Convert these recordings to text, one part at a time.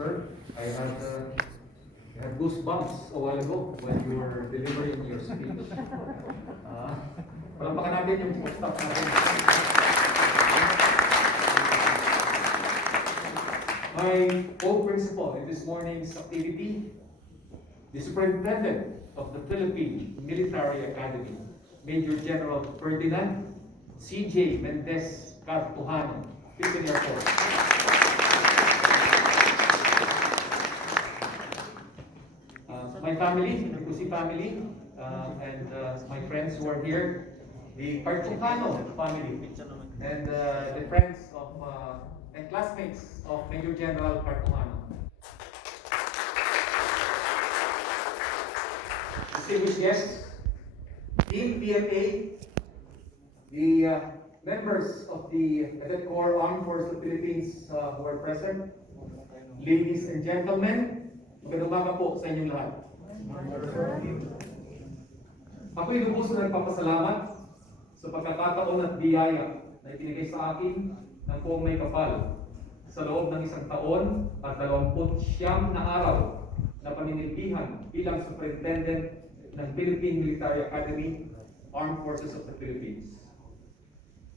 Sir, I had goosebumps a while ago when you were delivering your speech. Palampakan natin yung staff natin. My co-principal in this morning's activity, the Superintendent of the Philippine Military Academy, Major General Ferdinand C.J. Mendez Cartujano, Philippine Air Force. My family, the Kusi family, and my friends who are here, the Cartujano family, and the friends of and classmates of Major General Cartujano. Distinguished guests, Team PMA, the members of the Cadet Corps Armed Forces of the Philippines who are present, ladies and gentlemen, magandang umaga po sa inyong lahat. Ako'y lubos na nagpapasalamat sa pagkakataon at biyaya na ibinigay sa akin ng Poong May Kapal sa loob ng 1 taon at 29 na araw na paninilbihan bilang Superintendent ng Philippine Military Academy, Armed Forces of the Philippines.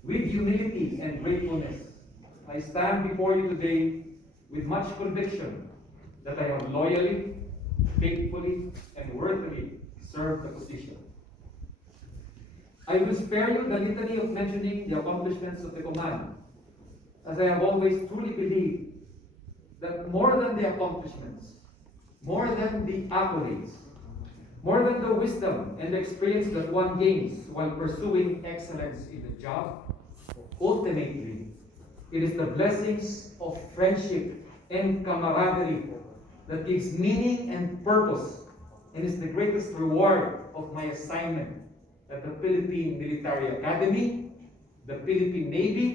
With humility and gratefulness, I stand before you today with much conviction that I have loyally, faithfully, and worthily served the position. I will spare you the litany of mentioning the accomplishments of the command, as I have always truly believed that more than the accomplishments, more than the accolades, more than the wisdom and the experience that one gains while pursuing excellence in the job, ultimately, it is the blessings of friendship and camaraderie that gives meaning and purpose and is the greatest reward of my assignment at the Philippine Military Academy, the Philippine Navy,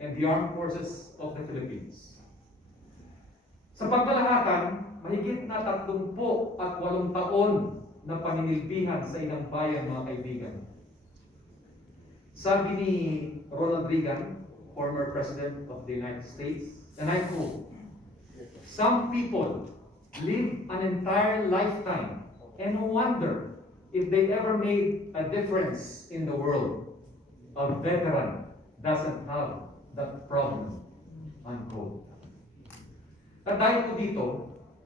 and the Armed Forces of the Philippines. Sa pagkalahatan, mahigit na 38 taon na paninilbihan sa ilang bayan, mga kaibigan. Sabi ni Ronald Reagan, former President of the United States, and I quote, "Some people live an entire lifetime and wonder if they ever made a difference in the world. A veteran doesn't have that problem," unquote. At dahil po dito,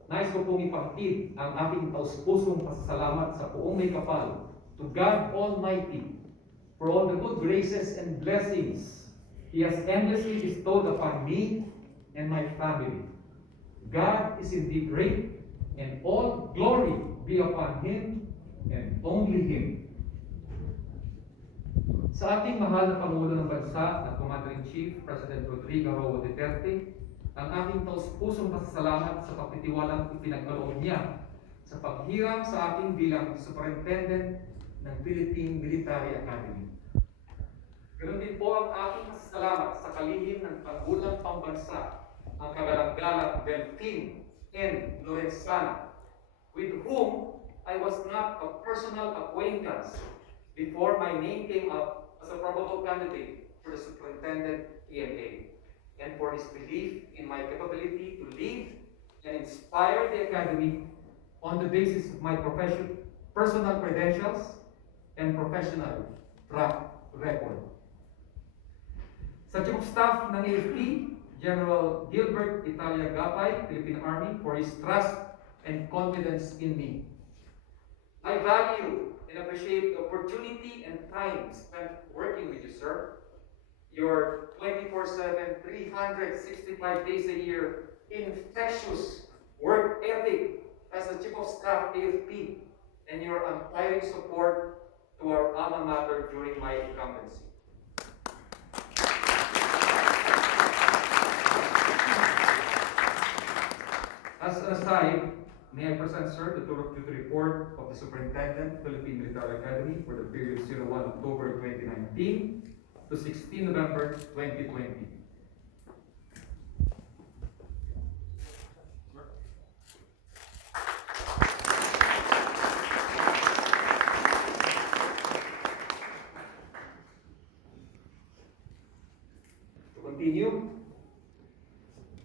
nais ko pong ipakitid ang aking taus-pusong pasasalamat sa Poong May Kapal to God Almighty for all the good graces and blessings He has endlessly bestowed upon me and my family. God is indeed great, and all glory be upon Him and only Him. Sa ating mahal na Pangulo ng Bansa at Commander-in-Chief, President Rodrigo Roa Duterte, ang ating taus-pusong pasasalamat sa pagtitiwalang ipinagkaloob niya sa paghiram sa atin bilang Superintendent ng Philippine Military Academy. Ganoon din po ang aking pasasalamat sa kalihim ng Pangulang Pambansa, ang kagalang-galang Delphine N. Lorenzana, with whom I was not a personal acquaintance before my name came up as a probable candidate for the Superintendent PMA, and for his belief in my capability to lead and inspire the Academy on the basis of my personal credentials and professional track record. Sa Chief of Staff ng AFP, General Gilbert Italia Gapay, Philippine Army, for his trust and confidence in me. I value and appreciate the opportunity and time spent working with you, sir. Your 24/7, 365 days a year, infectious work ethic as the Chief of Staff AFP, and your untiring support to our alma mater during my incumbency. As an aside, may I present, sir, the tour of duty report of the Superintendent, Philippine Military Academy for the period 01 October 2019 to 16 November 2020. To continue,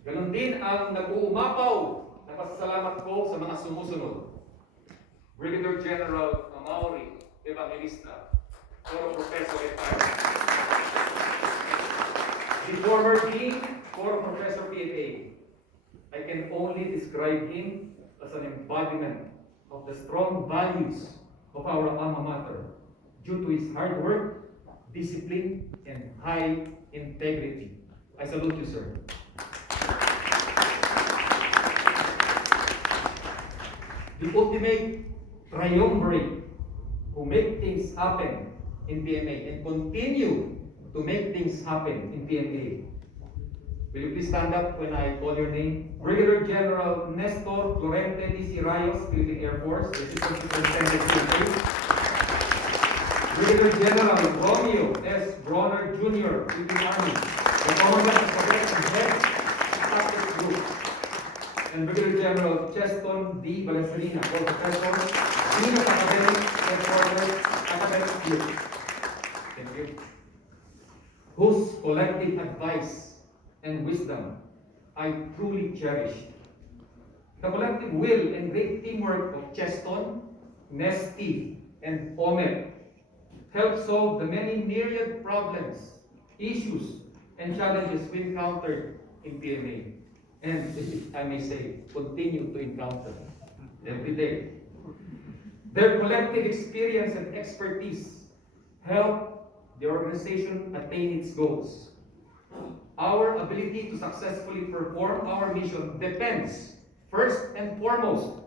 ganon din ang nag-uumapaw na pasasalamat ko sa mga sumusunod. Brigadier General Amaury Evangelista, Foro Professor retired. The former Dean, Foro Professor PMA. I can only describe him as an embodiment of the strong values of our alma mater due to his hard work, discipline, and high integrity. I salute you, sir. The ultimate triumvirate who make things happen in PMA and continue to make things happen in PMA. Will you please stand up when I call your name? Brigadier General Nestor Florente D.C. Rayos, Philippine Air Force, Assistant Superintendent PMA. Brigadier General Romeo S. Bronner Jr., Philippine Army, the Commandant of Protection Head, Tactics Group. And Brigadier General Cheston D. Valencerina, Professor, Dean of Academic Headquarters, Academic Group. Thank you. Whose collective advice and wisdom I truly cherish. The collective will and great teamwork of Cheston, Nesty, and Omer help solve the many myriad problems, issues, and challenges we encountered in PMA. And if I may say, continue to encounter every day. Their collective experience and expertise help the organization attain its goals. Our ability to successfully perform our mission depends, first and foremost,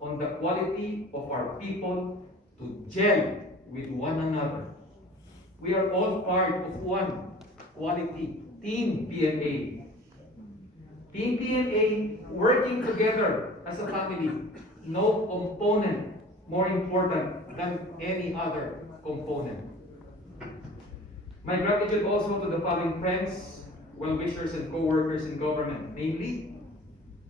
on the quality of our people to gel with one another. We are all part of one quality Team PMA. Team PMA working together as a family. No component more important than any other component. My gratitude also to the following friends, well-wishers, and co-workers in government, namely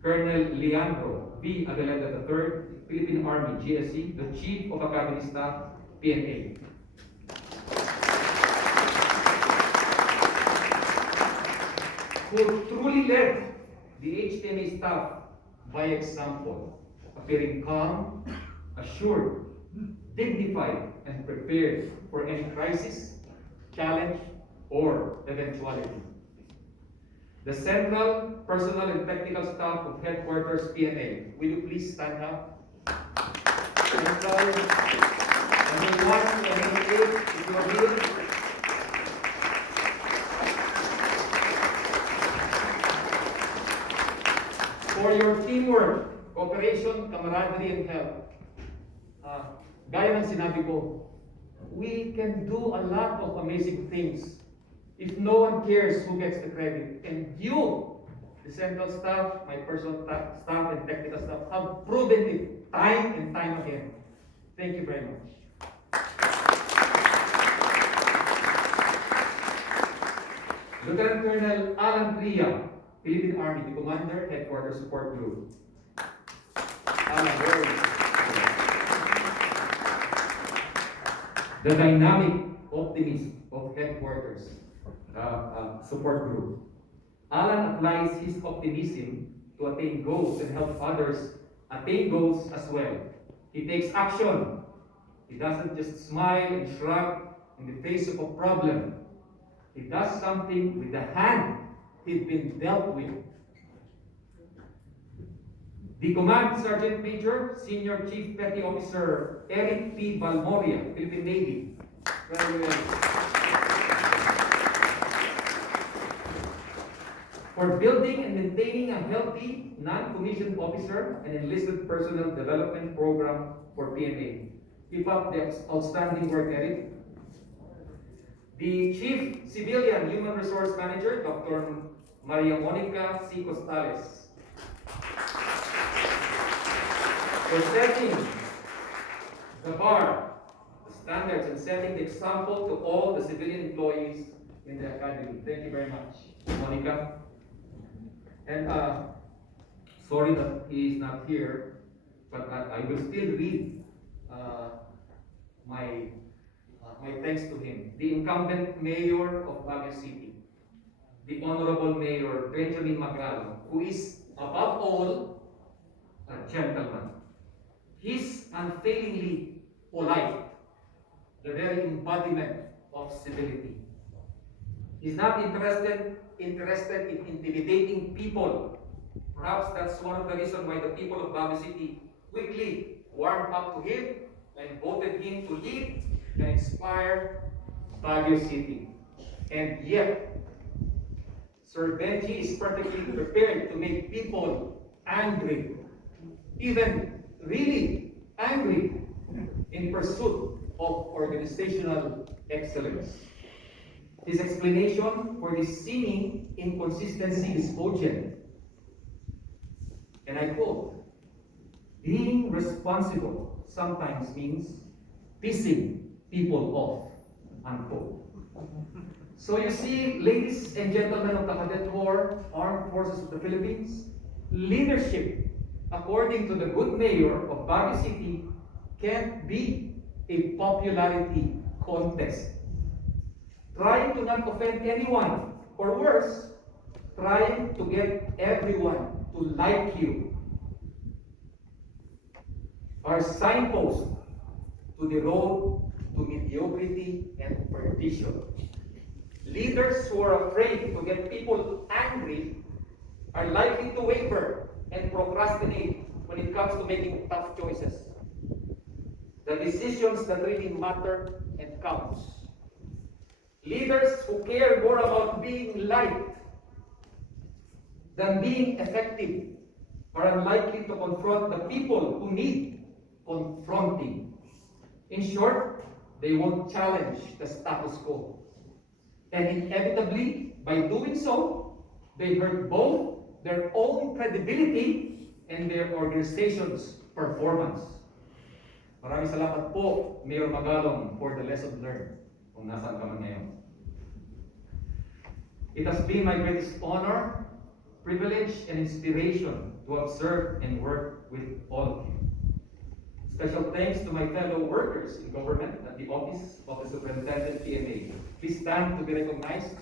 Colonel Leandro V. Adeleda III, Philippine Army, GSC, the Chief of Academy Staff, PMA. Who truly led the HTMA staff by example, appearing calm, assured, dignified, and prepared for any crisis, challenge, or eventuality. The central, personal, and technical staff of Headquarters PMA, will you please stand up? Central, MA1, MA8, if you are here. For your teamwork, cooperation, camaraderie, and help. Gaya ng sinabi ko, we can do a lot of amazing things if no one cares who gets the credit. And you, the central staff, my personal staff, and technical staff, have proven it time and time again. Thank you very much. Lieutenant Colonel Allan, Philippine Army, the Commander, Headquarters Support Group. Allan, where are you? The dynamic optimist of Headquarters Support Group. Allan applies his optimism to attain goals and help others attain goals as well. He takes action. He doesn't just smile and shrug in the face of a problem. He does something with the hand he'd been dealt with. The Command Sergeant Major, Senior Chief Petty Officer Eric P. Balmoria, Philippine Navy. Very well. For building and maintaining a healthy non-commissioned officer and enlisted personnel development program for PMA. Keep up the outstanding work, Eric. The Chief Civilian Human Resource Manager, Dr. Maria Monica C. Costales. For setting the bar, the standards, and setting the example to all the civilian employees in the Academy. Thank you very much, Monica. And sorry that he is not here, but I will still read my thanks to him. The incumbent mayor of Baguio City, the Honorable Mayor Benjamin Magallo, who is above all, a gentleman. He's unfailingly polite, the very embodiment of civility. He's not interested in intimidating people. Perhaps that's one of the reasons why the people of Baguio City quickly warmed up to him and voted him to lead and inspire Baguio City. And yet, Sir Benji is perfectly prepared to make people angry, even really angry, in pursuit of organizational excellence. His explanation for this seeming inconsistency is cogent. And I quote, being responsible sometimes means pissing people off, unquote. So you see, ladies and gentlemen of the Cadet Corps, Armed Forces of the Philippines, leadership, according to the good mayor of Baguio City, can't be a popularity contest. Trying to not offend anyone, or worse, trying to get everyone to like you, are signposts to the road to mediocrity and perdition. Leaders who are afraid to get people angry are likely to waver and procrastinate when it comes to making tough choices. The decisions that really matter and counts. Leaders who care more about being liked than being effective are unlikely to confront the people who need confronting. In short, they won't challenge the status quo. And inevitably, by doing so, they hurt both their own credibility and their organization's performance. Maraming salamat po, Mayor Magalong, for the lesson learned kung nasaan ka man ngayon. It has been my greatest honor, privilege, and inspiration to observe and work with all of you. Special thanks to my fellow workers in government at the Office of the Superintendent PMA. Please stand to be recognized.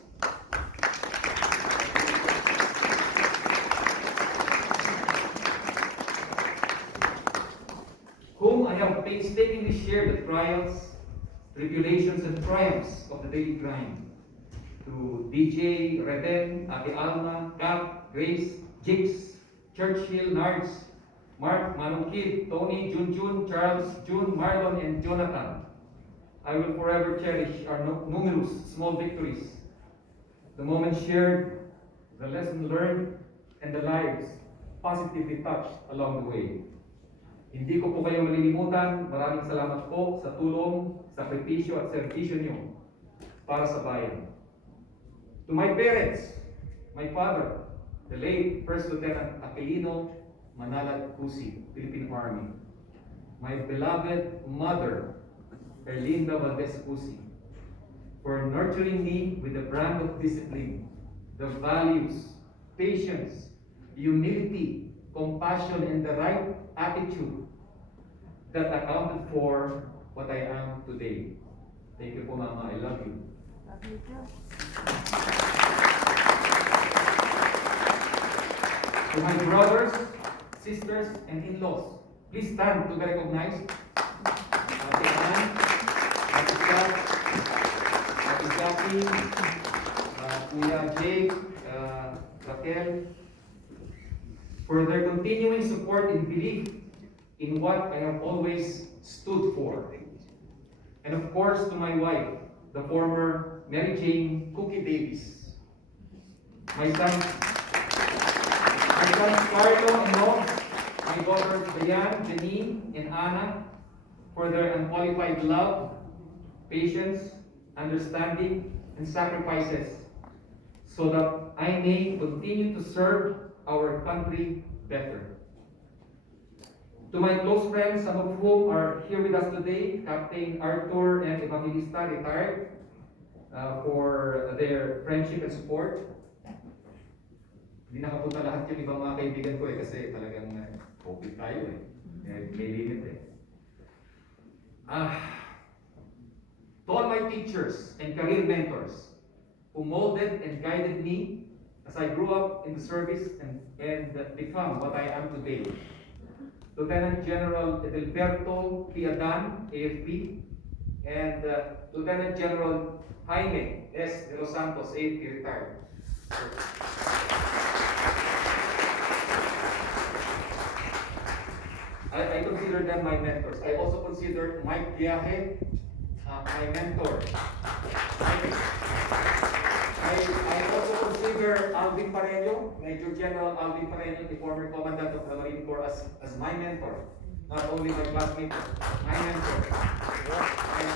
Whom I have painstakingly shared the trials, tribulations, and triumphs of the daily grind. To DJ, Reden, Ate Alma, Cap, Grace, Jix, Churchill, Nards, Mark, Manong Kid, Tony, Junjun, Charles, June, Marlon, and Jonathan. I will forever cherish our numerous small victories, the moments shared, the lesson learned, and the lives positively touched along the way. Hindi ko po kayo malilimutan. Maraming salamat po sa tulong, sakripisyo at serbisyo niyo para sa bayan. To my parents, my father, the late First Lieutenant Aquilino Manalat Cusi, Philippine Army. My beloved mother, Erlinda Valdez Cusi, for nurturing me with the brand of discipline, the values, patience, humility, compassion, and the right attitude that accounted for what I am today. Thank you po, Mama. I love you. Love you too. To my brothers, sisters, and in-laws, please stand to be recognized. Ate Ann, Ate Jack, Ate Jackie, Kuya Jake, Raquel, for their continuing support and belief in what I have always stood for. And of course, to my wife, the former Mary Jane Cookie Davis, my sons Carlo and Ron, my daughters Diane, Janine, and Anna, for their unqualified love, patience, understanding, and sacrifices, so that I may continue to serve our country better. To my close friends, some of whom are here with us today, Captain Arthur and Evangelista, retired, for their friendship and support. Hindi nakapunta lahat yung ibang mga kaibigan ko kasi talagang COVID tayo may limit To all my teachers and career mentors who molded and guided me as I grew up in the service and become what I am today. Lieutenant General Edilberto P. Adan, AFP, and Lieutenant General Jaime S. de los Santos, AFP, retired. I consider them my mentors. I also consider Mike Viaje my mentor. I also consider Alvin Pareño, Major General Alvin Pareño, the former Commandant of the Marine Corps, as my mentor. Not only my classmate, my mentor. And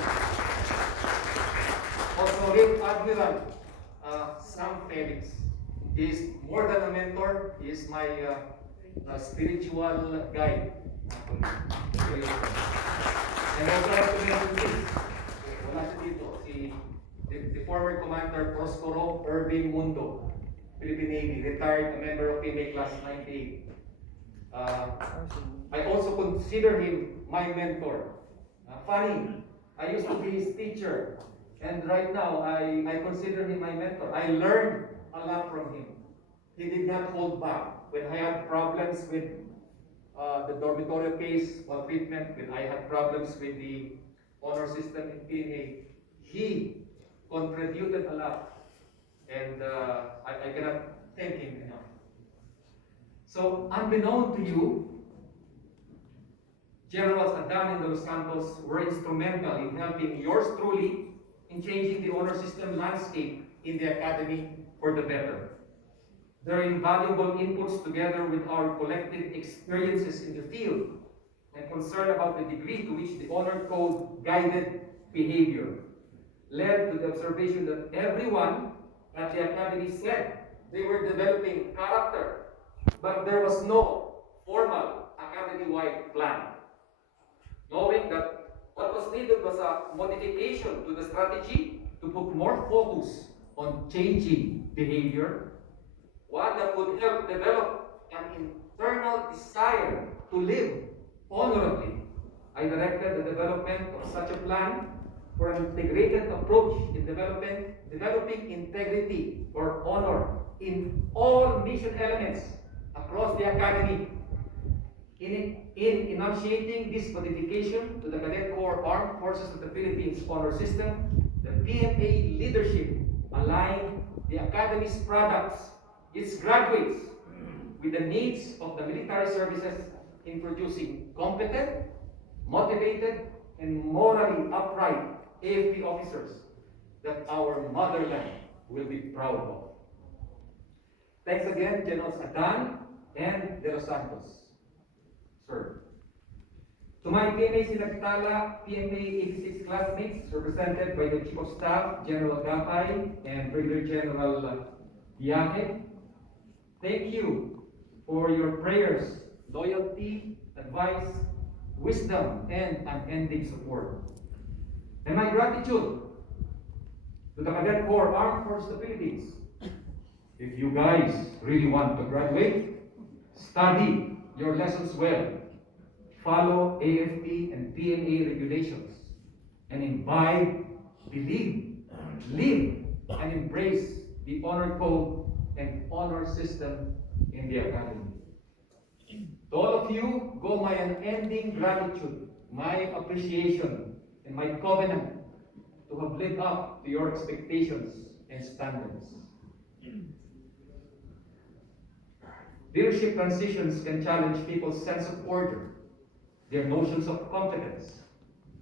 also Rear Admiral Sam Felix. He is more than a mentor, he is my spiritual guide. And also I have to mention this. Wala siya dito, the former Commander Prospero Irving Mundo, Philippine Navy, retired, a member of PMA Class 98. I also consider him my mentor. Funny, I used to be his teacher, and right now I consider him my mentor. I learned a lot from him. He did not hold back. When I had problems with the dormitory case or treatment, when I had problems with the honor system in PMA, he contributed a lot, and I cannot thank him enough. So, unbeknown to you, Generals Adan and de los Santos were instrumental in helping yours truly in changing the honor system landscape in the Academy for the better. Their invaluable inputs, together with our collective experiences in the field and concern about the degree to which the honor code guided behavior, led to the observation that everyone at the Academy said they were developing character, but there was no formal Academy-wide plan. Knowing that what was needed was a modification to the strategy to put more focus on changing behavior, one that would help develop an internal desire to live honorably. I directed the development of such a plan for an integrated approach in developing integrity or honor in all mission elements across the Academy. In initiating this modification to the Cadet Corps Armed Forces of the Philippines honor system, the PMA leadership aligned the Academy's products, its graduates, with the needs of the military services in producing competent, motivated, and morally upright AFP officers that our motherland will be proud of. Thanks again, Generals Adan and de los Santos. Sir. To my PMA Sinagtala, PMA 86 classmates, represented by the Chief of Staff, General Gapay, and Brigadier General Viaje, thank you for your prayers, loyalty, advice, wisdom, and unending support. And my gratitude to the Cadet Corps Armed Forces of the Philippines. If you guys really want to graduate, study your lessons well, follow AFP and PMA regulations, and imbibe, believe, live, and embrace the honor code and honor system in the Academy. To all of you, go my unending gratitude, my appreciation, and my covenant to have lived up to your expectations and standards. Leadership transitions can challenge people's sense of order, their notions of competence,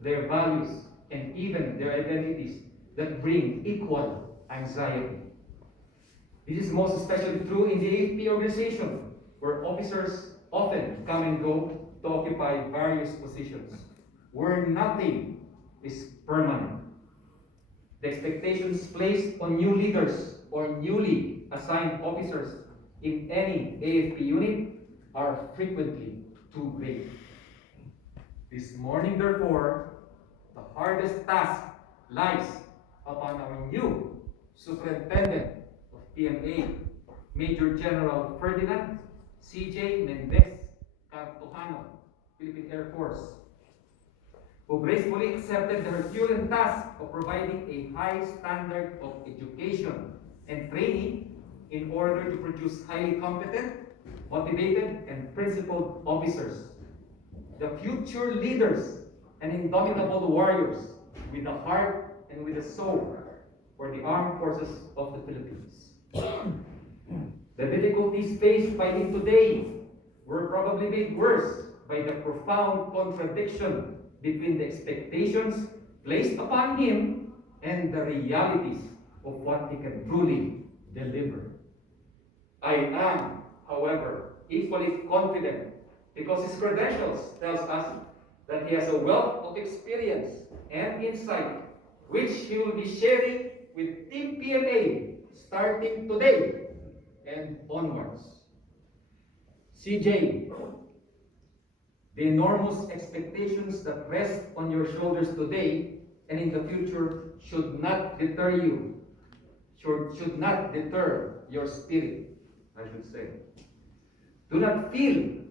their values, and even their identities that bring equal anxiety. This is most especially true in the AFP organization, where officers often come and go to occupy various positions, where nothing is permanent. The expectations placed on new leaders or newly assigned officers in any AFP unit are frequently too great. This morning, therefore, the hardest task lies upon our new Superintendent of PMA, Major General Ferdinand C.J. Mendez Cartojano, Philippine Air Force, who gracefully accepted the Herculean task of providing a high standard of education and training in order to produce highly competent, motivated, and principled officers, the future leaders and indomitable warriors with the heart and with the soul for the armed forces of the Philippines. The difficulties faced by him today were probably made worse by the profound contradiction between the expectations placed upon him and the realities of what he can truly deliver. I am, however, equally confident because his credentials tells us that he has a wealth of experience and insight which he will be sharing with Team PMA starting today and onwards. CJ, the enormous expectations that rest on your shoulders today and in the future should not deter you, should not deter your spirit, I should say. Do not feel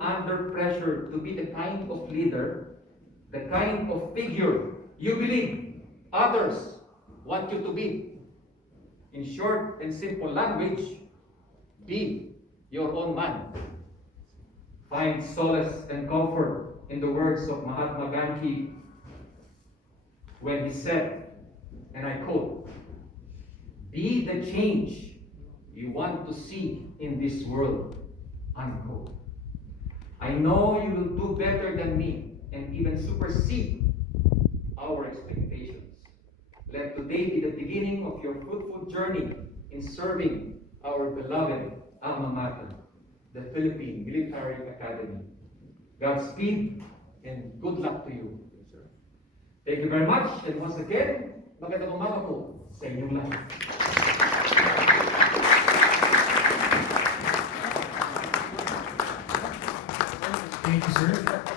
under pressure to be the kind of leader, the kind of figure you believe others want you to be. In short and simple language, be your own man. Find solace and comfort in the words of Mahatma Gandhi when he said, and I quote, "Be the change you want to see in this world," unquote. I know you will do better than me and even supersede our expectations. Let today be the beginning of your fruitful journey in serving our beloved alma mater, the Philippine Military Academy. Godspeed and good luck to you, sir. Thank you very much, and once again, magandang umaga po sa inyong lahat. Thank you, sir.